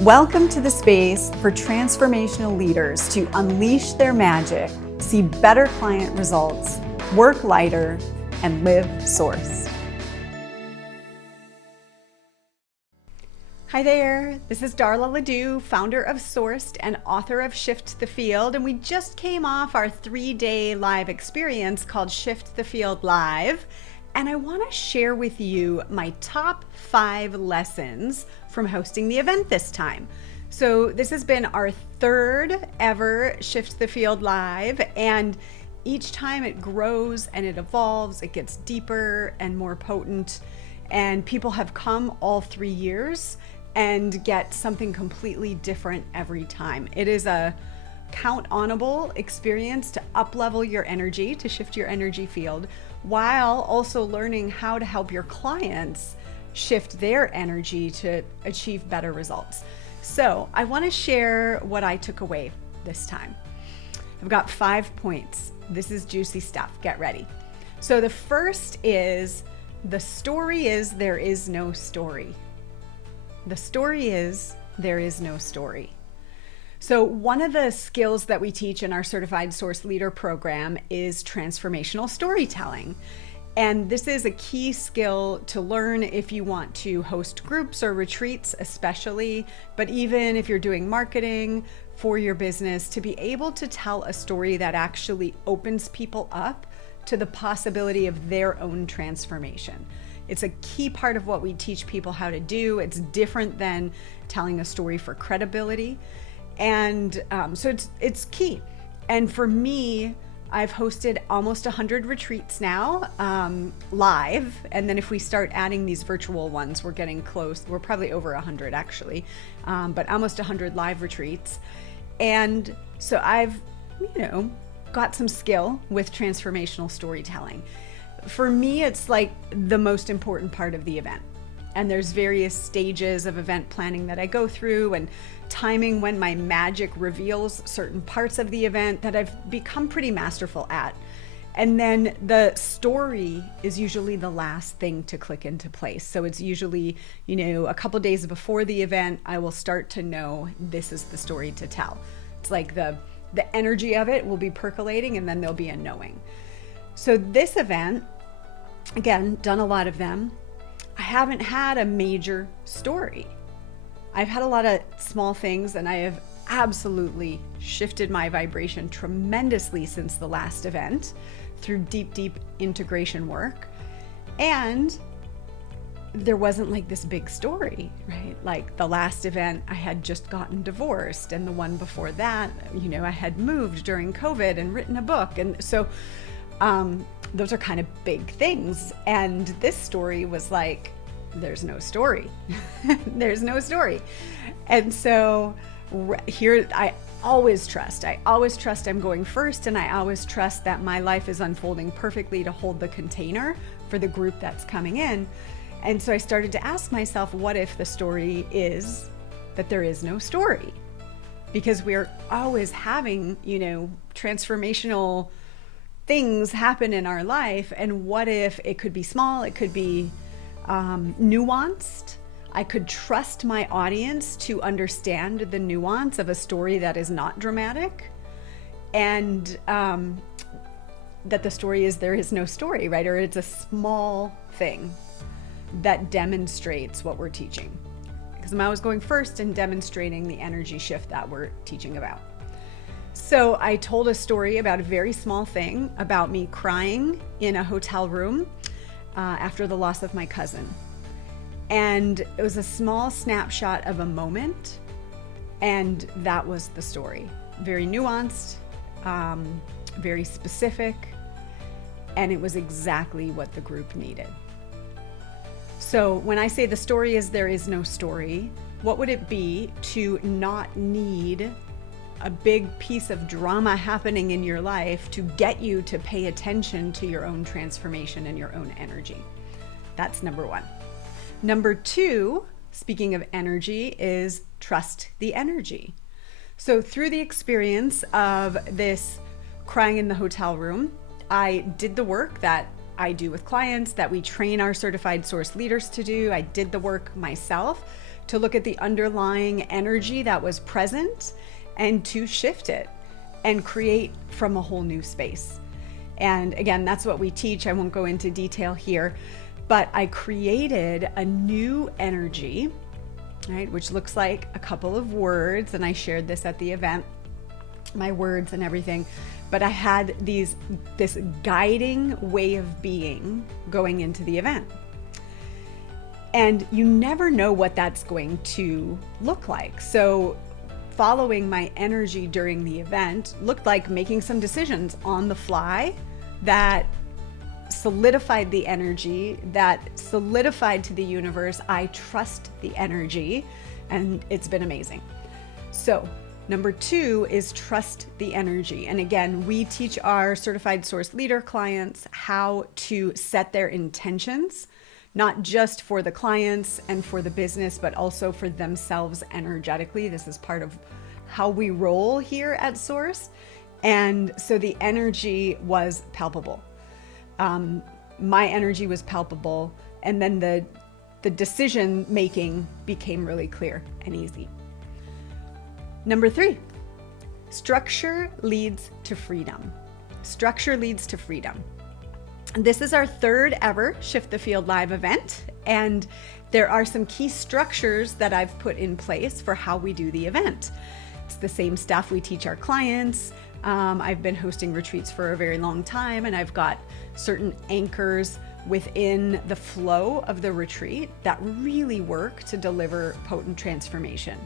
Welcome to the space for transformational leaders to unleash their magic, see better client results, work lighter, and live source. Hi there, this is Darla Ledoux, founder of Sourced and author of Shift the Field, and we just came off our 3-day live experience called Shift the Field Live, and I want to share with you my top 5 lessons from hosting the event this time. So this has been our 3rd ever Shift the Field Live, and each time it grows and it evolves, it gets deeper and more potent, and people have come all 3 years and get something completely different every time. It is a count-onable experience to up-level your energy, to shift your energy field, while also learning how to help your clients shift their energy to achieve better results. So I want to share what I took away this time. I've got 5 points. This is juicy stuff. Get ready. So the first is, the story is there is no story. The story is there is no story. So one of the skills that we teach in our Certified Source Leader program is transformational storytelling. And this is a key skill to learn if you want to host groups or retreats especially, but even if you're doing marketing for your business, to be able to tell a story that actually opens people up to the possibility of their own transformation. It's a key part of what we teach people how to do. It's different than telling a story for credibility. And so it's key. And for me, I've hosted almost 100 retreats now, live. And then if we start adding these virtual ones, we're getting close. We're probably over 100 actually, but almost 100 live retreats. And so I've, got some skill with transformational storytelling. For me, it's like the most important part of the event. And there's various stages of event planning that I go through, and timing when my magic reveals certain parts of the event that I've become pretty masterful at. And then the story is usually the last thing to click into place. So it's usually, a couple days before the event, I will start to know this is the story to tell. It's like the energy of it will be percolating, and then there'll be a knowing. So this event, again, done a lot of them, I haven't had a major story. I've had a lot of small things, and I have absolutely shifted my vibration tremendously since the last event through deep integration work. And there wasn't like this big story, right? Like the last event, I had just gotten divorced, and the one before that, I had moved during COVID and written a book. And so those are kind of big things. And this story was like, there's no story. There's no story. And so here, I always trust I'm going first, and I always trust that my life is unfolding perfectly to hold the container for the group that's coming in. And so I started to ask myself, what if the story is that there is no story? Because we're always having, transformational things happen in our life. And what if it could be small, it could be nuanced. I could trust my audience to understand the nuance of a story that is not dramatic, and that the story is there is no story, right? Or it's a small thing that demonstrates what we're teaching. Because I'm always going first and demonstrating the energy shift that we're teaching about. So I told a story about a very small thing, about me crying in a hotel room after the loss of my cousin. And it was a small snapshot of a moment, and that was the story. Very nuanced, very specific, and it was exactly what the group needed. So when I say the story is there is no story, what would it be to not need a big piece of drama happening in your life to get you to pay attention to your own transformation and your own energy? That's number 1. Number 2, speaking of energy, is trust the energy. So through the experience of this crying in the hotel room, I did the work that I do with clients, that we train our certified source leaders to do. I did the work myself to look at the underlying energy that was present and to shift it and create from a whole new space. And again, that's what we teach. I won't go into detail here, but I created a new energy, right, which looks like a couple of words, and I shared this at the event, my words and everything, but I had this guiding way of being going into the event. And you never know what that's going to look like. So following my energy during the event looked like making some decisions on the fly that solidified the energy, that solidified to the universe, I trust the energy, and it's been amazing. So number 2 is trust the energy. And again, we teach our certified source leader clients how to set their intentions, not just for the clients and for the business, but also for themselves energetically. This is part of how we roll here at Source. And so the energy was palpable. My energy was palpable. And then the decision making became really clear and easy. Number 3, structure leads to freedom. Structure leads to freedom. This is our 3rd ever Shift the Field Live event, and there are some key structures that I've put in place for how we do the event. It's the same stuff we teach our clients. I've been hosting retreats for a very long time, and I've got certain anchors within the flow of the retreat that really work to deliver potent transformation.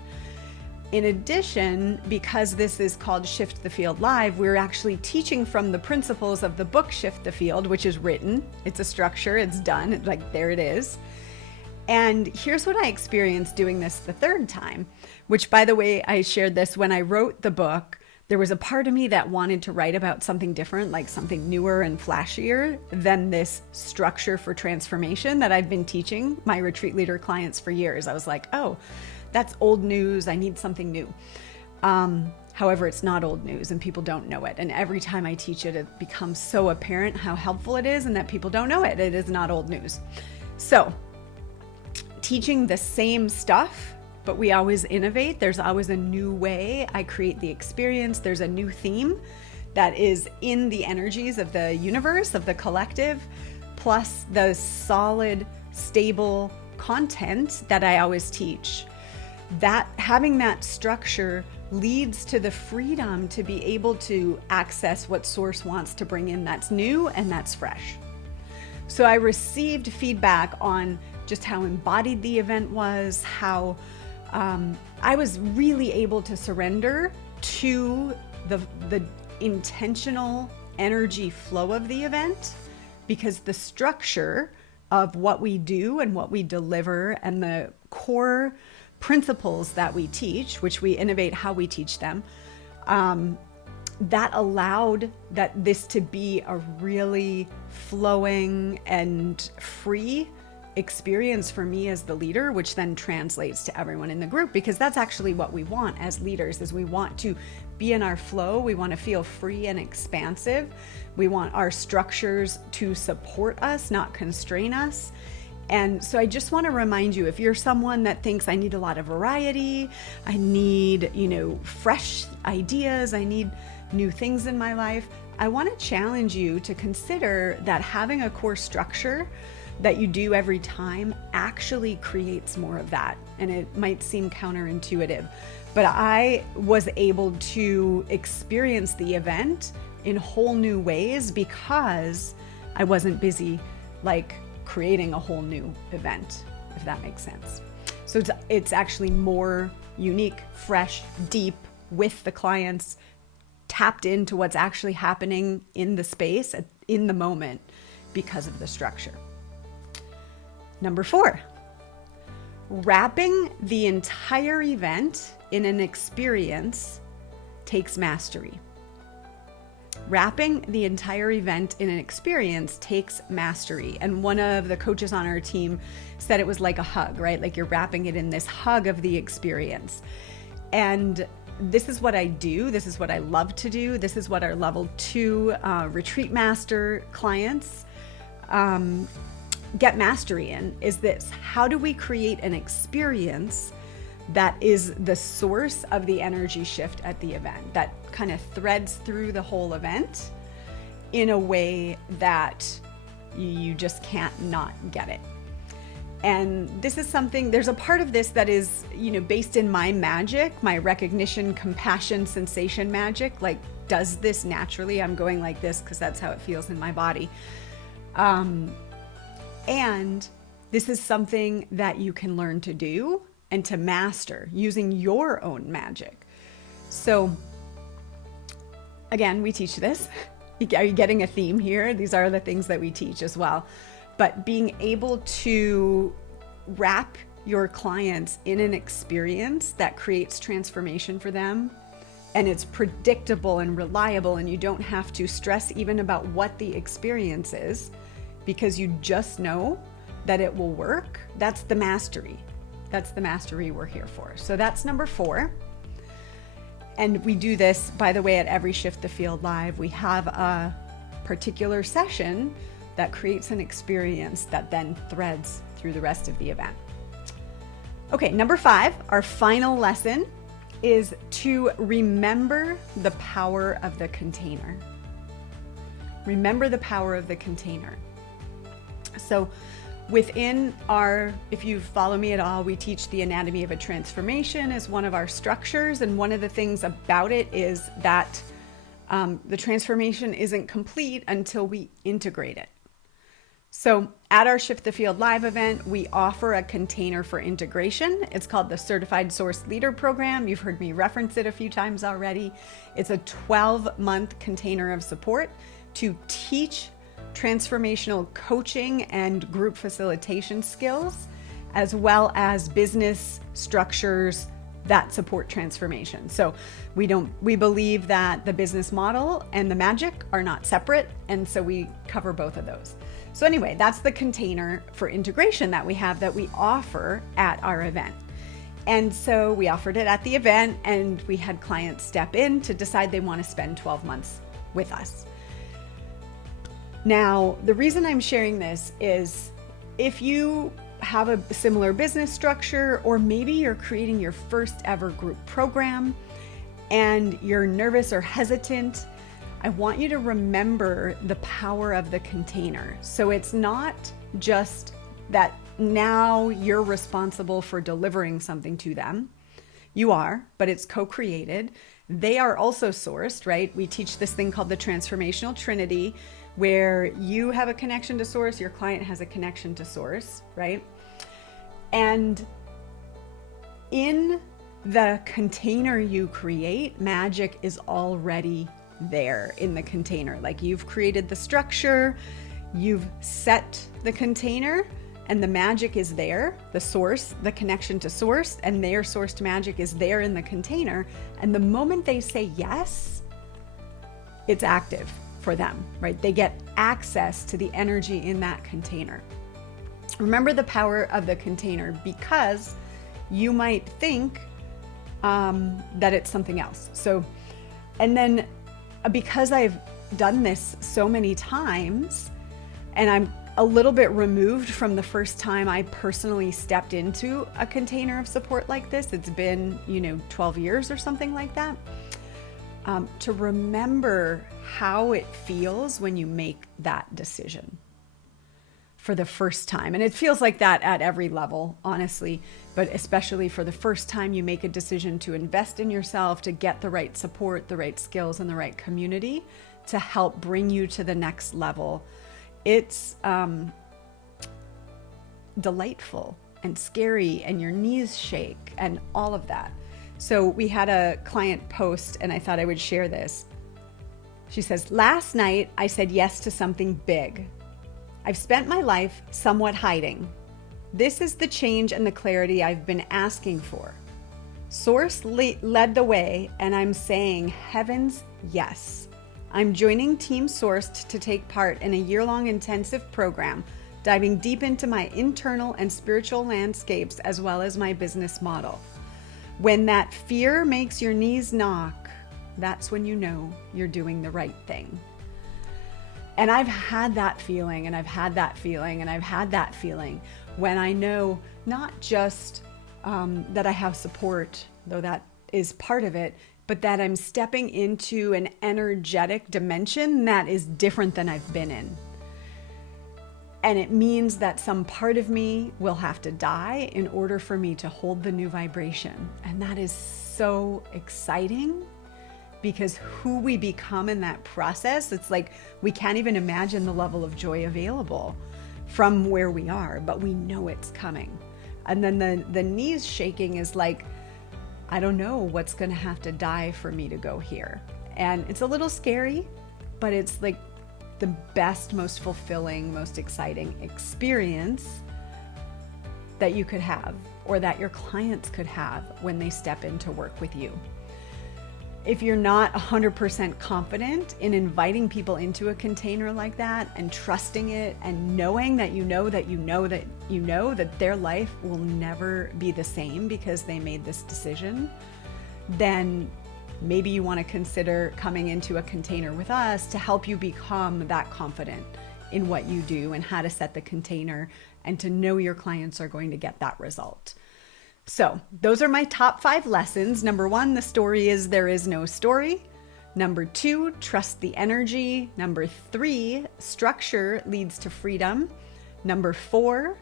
In addition, because this is called Shift the Field Live, we're actually teaching from the principles of the book Shift the Field, which is written. It's a structure, it's done, like there it is. And here's what I experienced doing this the 3rd time, which, by the way, I shared this when I wrote the book. There was a part of me that wanted to write about something different, like something newer and flashier than this structure for transformation that I've been teaching my retreat leader clients for years. I was like, oh, that's old news. I need something new. However, it's not old news and people don't know it. And every time I teach it, it becomes so apparent how helpful it is and that people don't know it. It is not old news. So teaching the same stuff, but we always innovate. There's always a new way I create the experience. There's a new theme that is in the energies of the universe, of the collective, plus the solid, stable content that I always teach. That having that structure leads to the freedom to be able to access what Source wants to bring in that's new and that's fresh. So I received feedback on just how embodied the event was, how I was really able to surrender to the intentional energy flow of the event, because the structure of what we do and what we deliver and the core principles that we teach, which we innovate how we teach them, that allowed this to be a really flowing and free experience for me as the leader, which then translates to everyone in the group, because that's actually what we want as leaders. Is we want to be in our flow. We want to feel free and expansive. We want our structures to support us, not constrain us. And so I just want to remind you, if you're someone that thinks I need a lot of variety, I need, fresh ideas, I need new things in my life, I want to challenge you to consider that having a core structure that you do every time actually creates more of that. And it might seem counterintuitive, but I was able to experience the event in whole new ways because I wasn't busy creating a whole new event, if that makes sense. So it's actually more unique, fresh, deep with the clients, tapped into what's actually happening in the space, in the moment, because of the structure. Number 4, wrapping the entire event in an experience takes mastery. Wrapping the entire event in an experience takes mastery. And one of the coaches on our team said it was like a hug, right? Like you're wrapping it in this hug of the experience. And this is what I do. This is what I love to do. This is what our level 2 retreat master clients get mastery in is this: how do we create an experience that is the source of the energy shift at the event, that kind of threads through the whole event in a way that you just can't not get it? And this is something, there's a part of this that is, based in my magic, my recognition, compassion, sensation magic, like does this naturally. I'm going like this because that's how it feels in my body. And this is something that you can learn to do and to master using your own magic. So again, we teach this. Are you getting a theme here? These are the things that we teach as well. But being able to wrap your clients in an experience that creates transformation for them, and it's predictable and reliable, and you don't have to stress even about what the experience is because you just know that it will work. That's the mastery. That's the mastery we're here for. So that's number 4. And we do this, by the way, at every Shift the Field Live. We have a particular session that creates an experience that then threads through the rest of the event. Okay, number 5, our final lesson is to remember the power of the container. Remember the power of the container. So within our, if you follow me at all, we teach the anatomy of a transformation as one of our structures. And one of the things about it is that the transformation isn't complete until we integrate it. So at our Shift the Field Live event, we offer a container for integration. It's called the Certified Source Leader Program. You've heard me reference it a few times already. It's a 12-month container of support to teach transformational coaching and group facilitation skills, as well as business structures that support transformation. So we believe that the business model and the magic are not separate, and so we cover both of those. So anyway, that's the container for integration that we have, that we offer at our event. And so we offered it at the event, and we had clients step in to decide they want to spend 12 months with us. Now, the reason I'm sharing this is if you have a similar business structure, or maybe you're creating your first ever group program and you're nervous or hesitant, I want you to remember the power of the container. So it's not just that now you're responsible for delivering something to them. You are, but it's co-created. They are also sourced, right? We teach this thing called the Transformational Trinity, where you have a connection to source, your client has a connection to source, right? And in the container you create, magic is already there in the container. Like, you've created the structure, you've set the container, and the magic is there. The source, the connection to source, and their sourced magic is there in the container. And the moment they say yes, it's active for them, right? They get access to the energy in that container. Remember the power of the container, because you might think that it's something else. So, and then because I've done this so many times, and I'm a little bit removed from the first time I personally stepped into a container of support like this, it's been, 12 years or something like that, to remember how it feels when you make that decision for the first time. And it feels like that at every level, honestly, but especially for the first time you make a decision to invest in yourself, to get the right support, the right skills, and the right community to help bring you to the next level. It's delightful and scary, and your knees shake and all of that. So we had a client post, and I thought I would share this. She says, "Last night I said yes to something big. I've spent my life somewhat hiding. This is the change and the clarity I've been asking for. Source led the way, and I'm saying heavens yes. I'm joining Team Sourced to take part in a year-long intensive program, diving deep into my internal and spiritual landscapes as well as my business model. When that fear makes your knees knock, that's when you know you're doing the right thing." And I've had that feeling, and I've had that feeling, and I've had that feeling when I know not just that I have support, though that is part of it, but that I'm stepping into an energetic dimension that is different than I've been in. And it means that some part of me will have to die in order for me to hold the new vibration. And that is so exciting, because who we become in that process, it's like we can't even imagine the level of joy available from where we are, but we know it's coming. And then the knees shaking is like, I don't know what's going to have to die for me to go here. And it's a little scary, but it's like the best, most fulfilling, most exciting experience that you could have, or that your clients could have when they step in to work with you. If you're not 100% confident in inviting people into a container like that and trusting it and knowing that that their life will never be the same because they made this decision, then maybe you want to consider coming into a container with us to help you become that confident in what you do and how to set the container, and to know your clients are going to get that result. So those are my top 5 lessons. Number 1, the story is there is no story. Number 2, trust the energy. Number 3, structure leads to freedom. Number 4,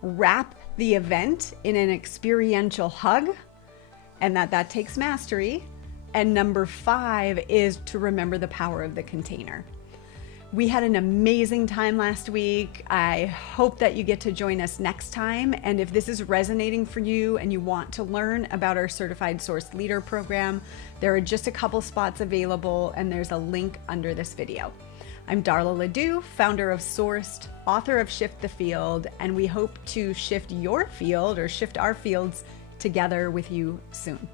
wrap the event in an experiential hug, and that takes mastery. And number 5 is to remember the power of the container. We had an amazing time last week. I hope that you get to join us next time. And if this is resonating for you and you want to learn about our Certified Source Leader program, there are just a couple spots available, and there's a link under this video. I'm Darla Ledoux, founder of Sourced, author of Shift the Field, and we hope to shift your field, or shift our fields together with you soon.